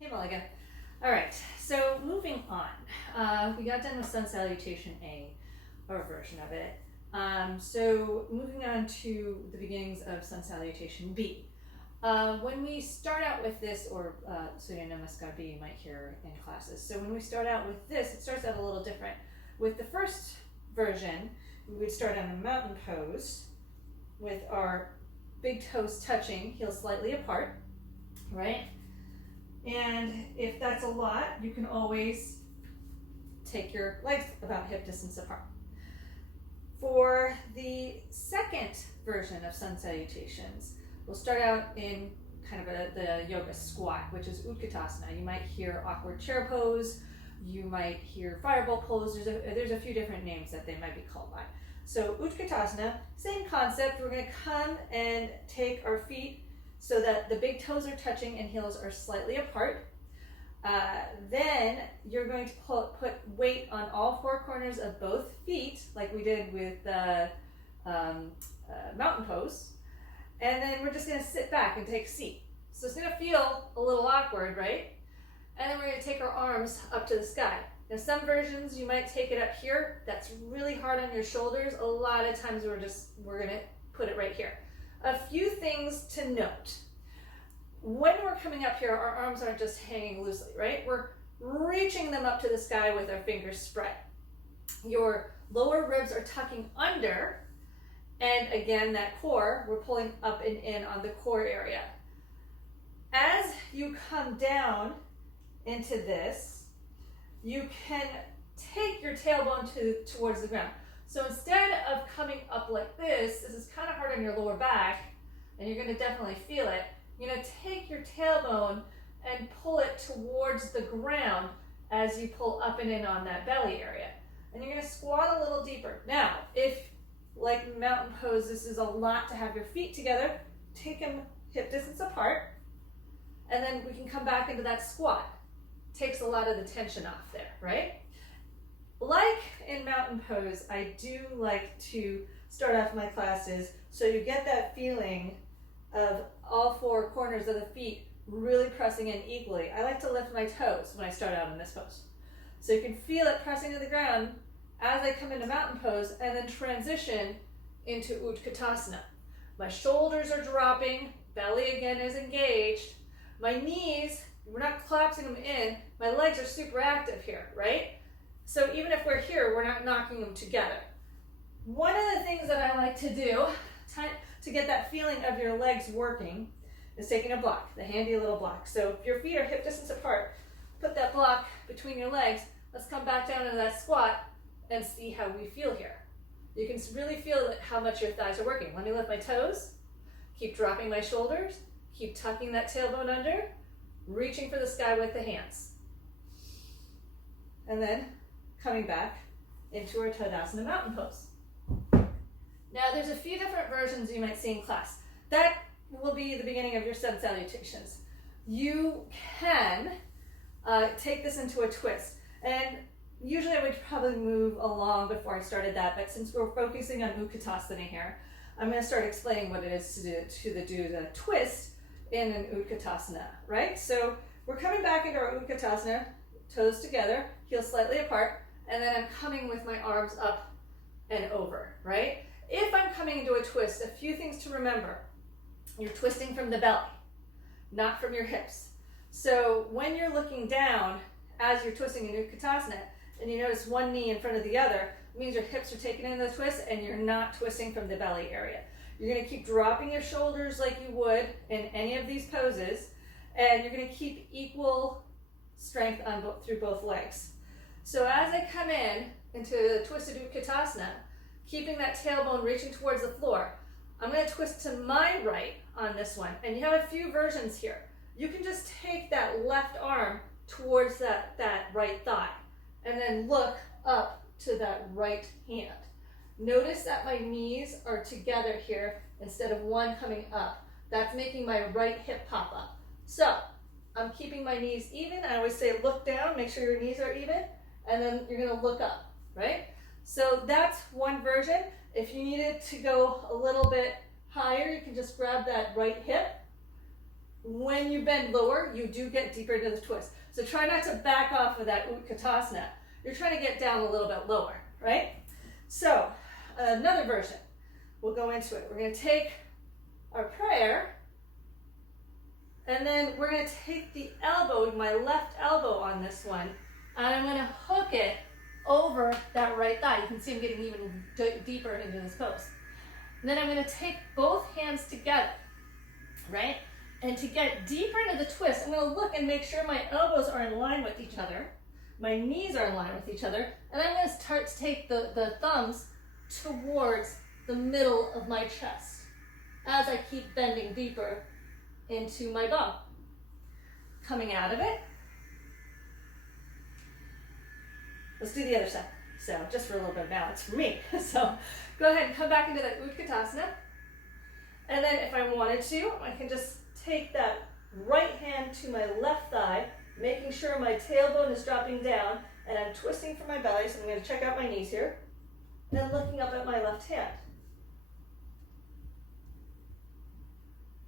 Hey Mulligan. All right, so moving on. We got done with Sun Salutation A, or a version of it. So moving on to the beginnings of Sun Salutation B. When we start out with this, or Surya Namaskar B you might hear in classes. So when we start out with this, it starts out a little different. With the first version, we would start on a mountain pose with our big toes touching, heels slightly apart, right? And if that's a lot, you can always take your legs about hip distance apart. For the second version of Sun Salutations, we'll start out in kind of the yoga squat, which is Utkatasana. You might hear awkward chair pose, you might hear fireball pose. There's a few different names that they might be called by. So Utkatasana, same concept. We're going to come and take our feet so that the big toes are touching and heels are slightly apart. Then you're going to put weight on all four corners of both feet, like we did with the mountain pose. And then we're just going to sit back and take a seat. So it's going to feel a little awkward, right? And then we're going to take our arms up to the sky. Now some versions you might take it up here. That's really hard on your shoulders. A lot of times we're going to put it right here. A few things to note. When we're coming up here, our arms aren't just hanging loosely, right? We're reaching them up to the sky with our fingers spread. Your lower ribs are tucking under, and again, that core, we're pulling up and in on the core area. As you come down into this, you can take your tailbone towards the ground. So instead of coming up like this is kind of hard on your lower back, and you're going to definitely feel it. You're going to take your tailbone and pull it towards the ground as you pull up and in on that belly area. And you're going to squat a little deeper. Now, if, like mountain pose, this is a lot to have your feet together, take them hip distance apart, and then we can come back into that squat. Takes a lot of the tension off there, right? Like in mountain pose, I do like to start off my classes so you get that feeling of all four corners of the feet really pressing in equally. I like to lift my toes when I start out in this pose. So you can feel it pressing to the ground as I come into mountain pose and then transition into Utkatasana. My shoulders are dropping, belly again is engaged. My knees, we're not collapsing them in, my legs are super active here, right? So even if we're here, we're not knocking them together. One of the things that I like to do to get that feeling of your legs working is taking a block, the handy little block. So if your feet are hip distance apart, put that block between your legs. Let's come back down into that squat and see how we feel here. You can really feel how much your thighs are working. Let me lift my toes, keep dropping my shoulders, keep tucking that tailbone under, reaching for the sky with the hands. And then coming back into our Tadasana mountain pose. Now there's a few different versions you might see in class. That will be the beginning of your Sun Salutations. You can take this into a twist. And usually I would probably move along before I started that, but since we're focusing on Utkatasana here, I'm going to start explaining what it is to do the twist in an Utkatasana, right? So we're coming back into our Utkatasana, toes together, heels slightly apart, and then I'm coming with my arms up and over, right? If I'm coming into a twist, a few things to remember. You're twisting from the belly, not from your hips. So when you're looking down as you're twisting in Utkatasana, and you notice one knee in front of the other, it means your hips are taken in the twist and you're not twisting from the belly area. You're going to keep dropping your shoulders like you would in any of these poses, and you're going to keep equal strength on through both legs. So as I come into the twisted Utkatasana, keeping that tailbone reaching towards the floor, I'm going to twist to my right on this one. And you have a few versions here. You can just take that left arm towards that right thigh and then look up to that right hand. Notice that my knees are together here instead of one coming up. That's making my right hip pop up. So I'm keeping my knees even. I always say look down, make sure your knees are even, and then you're going to look up, right? So that's one version. If you needed to go a little bit higher, you can just grab that right hip when you bend lower, you do get deeper into the twist. So try not to back off of that Utkatasana. You're trying to get down a little bit lower, right? So another version, we'll go into it. We're going to take our prayer, and then we're going to take the elbow, my left elbow on this one, and I'm going to hook it over that right thigh. You can see I'm getting even deeper into this pose. And then I'm going to take both hands together, right? And to get deeper into the twist, I'm going to look and make sure my elbows are in line with each other. My knees are in line with each other. And I'm going to start to take the thumbs towards the middle of my chest as I keep bending deeper into my bum. Coming out of it. Let's do the other side. So just for a little bit of balance for me. So go ahead and come back into that Utkatasana. And then if I wanted to, I can just take that right hand to my left thigh, making sure my tailbone is dropping down, and I'm twisting from my belly, so I'm going to check out my knees here, and looking up at my left hand.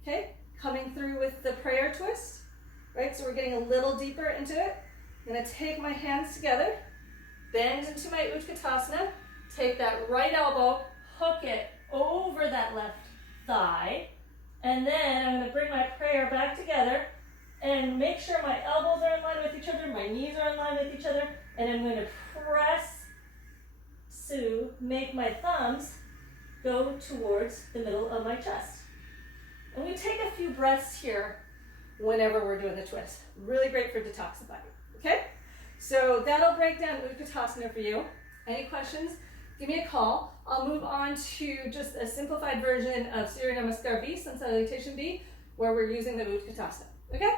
Okay, coming through with the prayer twist, right? So we're getting a little deeper into it. I'm going to take my hands together, bend into my Utkatasana, take that right elbow, hook it over that left thigh, and then I'm going to bring my prayer back together and make sure my elbows are in line with each other, my knees are in line with each other, and I'm going to press to make my thumbs go towards the middle of my chest. And we take a few breaths here whenever we're doing the twist. Really great for detoxifying, okay? So that'll break down Utkatasana for you. Any questions? Give me a call. I'll move on to just a simplified version of Surya Namaskar B, Sun Salutation B, where we're using the Utkatasana. Okay?